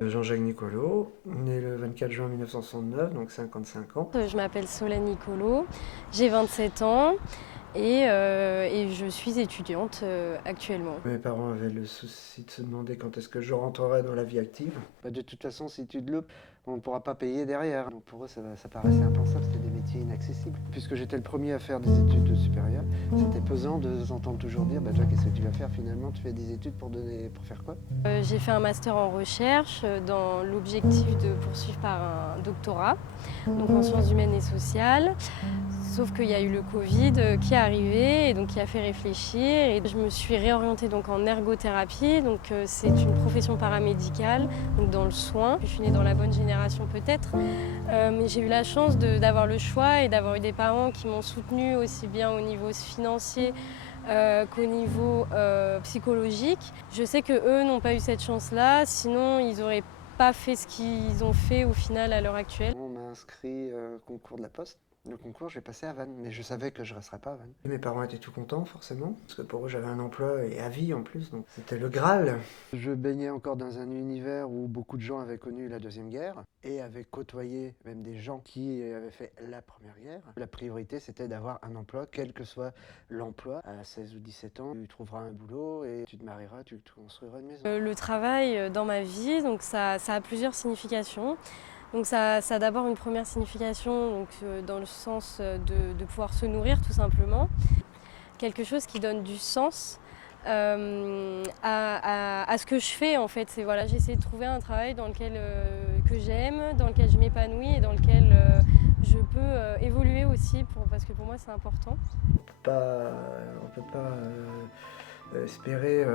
Jean-Jacques Nicolo, né le 24 juin 1969, donc 55 ans. Je m'appelle Solène Nicolo, j'ai 27 ans et je suis étudiante actuellement. Mes parents avaient le souci de se demander quand est-ce que je rentrerais dans la vie active. De toute façon, si tu te loupes, on ne pourra pas payer derrière. Donc pour eux, ça paraissait impensable, c'était des métiers inaccessibles. Puisque j'étais le premier à faire des études supérieures, c'était pesant de s'entendre toujours dire toi, qu'est-ce que tu vas faire finalement? Tu fais des études pour faire quoi? J'ai fait un master en recherche dans l'objectif de poursuivre par un doctorat, donc en sciences humaines et sociales. Sauf qu'il y a eu le Covid qui est arrivé et donc qui a fait réfléchir. Et je me suis réorientée donc en ergothérapie. Donc c'est une profession paramédicale, donc dans le soin. Je suis née dans la bonne génération peut-être, mais j'ai eu la chance d'avoir le choix et d'avoir eu des parents qui m'ont soutenue aussi bien au niveau financier qu'au niveau psychologique. Je sais qu'eux n'ont pas eu cette chance-là, sinon ils n'auraient pas fait ce qu'ils ont fait au final à l'heure actuelle. On m'a inscrit au concours de la Poste. Le concours, j'ai passé à Vannes, mais je savais que je ne resterais pas à Vannes. Mes parents étaient tout contents, forcément, parce que pour eux, j'avais un emploi et à vie en plus, donc c'était le Graal. Je baignais encore dans un univers où beaucoup de gens avaient connu la Deuxième Guerre et avaient côtoyé même des gens qui avaient fait la Première Guerre. La priorité, c'était d'avoir un emploi, quel que soit l'emploi. À 16 ou 17 ans, tu trouveras un boulot et tu te marieras, tu te construiras une maison. Le travail dans ma vie, donc ça a plusieurs significations. Donc ça a d'abord une première signification donc, dans le sens de pouvoir se nourrir tout simplement. Quelque chose qui donne du sens à ce que je fais en fait. Voilà, j'essaie de trouver un travail dans lequel, que j'aime, dans lequel je m'épanouis et dans lequel je peux évoluer aussi parce que pour moi c'est important. On peut pas espérer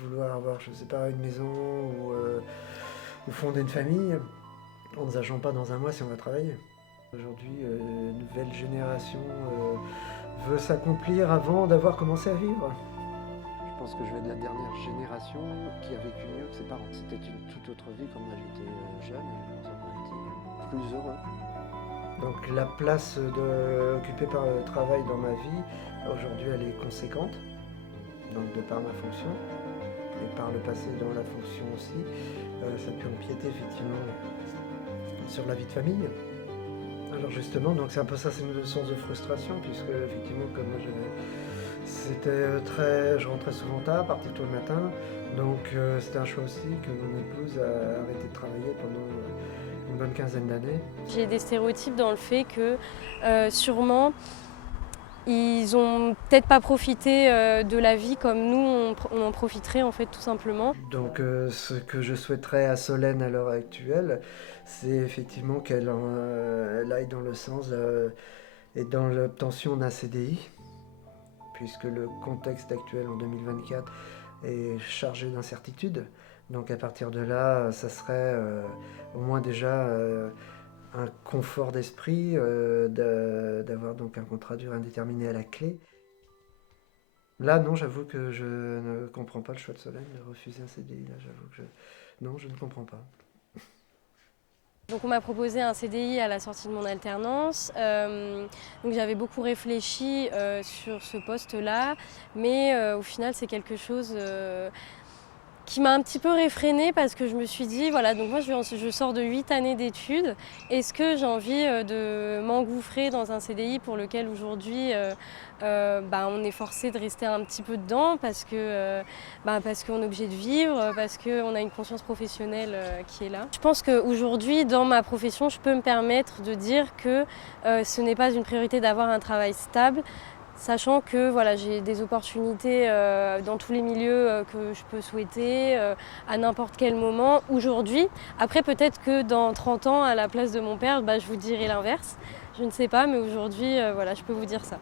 vouloir avoir, je sais pas, une maison ou fonder une famille en ne sachant pas dans un mois si on va travailler. Aujourd'hui, une nouvelle génération veut s'accomplir avant d'avoir commencé à vivre. Je pense que je vais de la dernière génération qui a vécu mieux que ses parents. C'était une toute autre vie quand moi j'étais jeune et je pense qu'on était plus heureux. Donc la place occupée par le travail dans ma vie, aujourd'hui elle est conséquente, donc de par ma fonction, et par le passé dans la fonction aussi, ça peut empiéter effectivement sur la vie de famille. Alors justement, donc c'est un peu ça, c'est une source de frustration, puisque effectivement comme moi je rentrais souvent tard, partais tôt le matin, donc c'était un choix aussi que mon épouse a arrêté de travailler pendant une bonne quinzaine d'années. J'ai des stéréotypes dans le fait que sûrement ils ont peut-être pas profité de la vie comme nous on en profiterait en fait tout simplement. Donc ce que je souhaiterais à Solène à l'heure actuelle, c'est effectivement qu'elle aille dans le sens et dans l'obtention d'un CDI, puisque le contexte actuel en 2024 est chargé d'incertitudes. Donc à partir de là, ça serait au moins déjà un confort d'esprit d'avoir donc un contrat durée indéterminée à la clé. Là, non, j'avoue que je ne comprends pas le choix de Solène de refuser un CDI. Là, j'avoue que non, je ne comprends pas. Donc on m'a proposé un CDI à la sortie de mon alternance. Donc j'avais beaucoup réfléchi sur ce poste-là, mais au final c'est quelque chose qui m'a un petit peu réfrénée parce que je me suis dit, voilà, donc moi je sors de 8 années d'études. Est-ce que j'ai envie de m'engouffrer dans un CDI pour lequel aujourd'hui on est forcé de rester un petit peu dedans parce qu'on est obligé de vivre, parce qu'on a une conscience professionnelle qui est là. Je pense qu'aujourd'hui, dans ma profession, je peux me permettre de dire que ce n'est pas une priorité d'avoir un travail stable, sachant que voilà, j'ai des opportunités dans tous les milieux que je peux souhaiter, à n'importe quel moment, aujourd'hui. Après, peut-être que dans 30 ans, à la place de mon père, je vous dirai l'inverse. Je ne sais pas, mais aujourd'hui, voilà, je peux vous dire ça.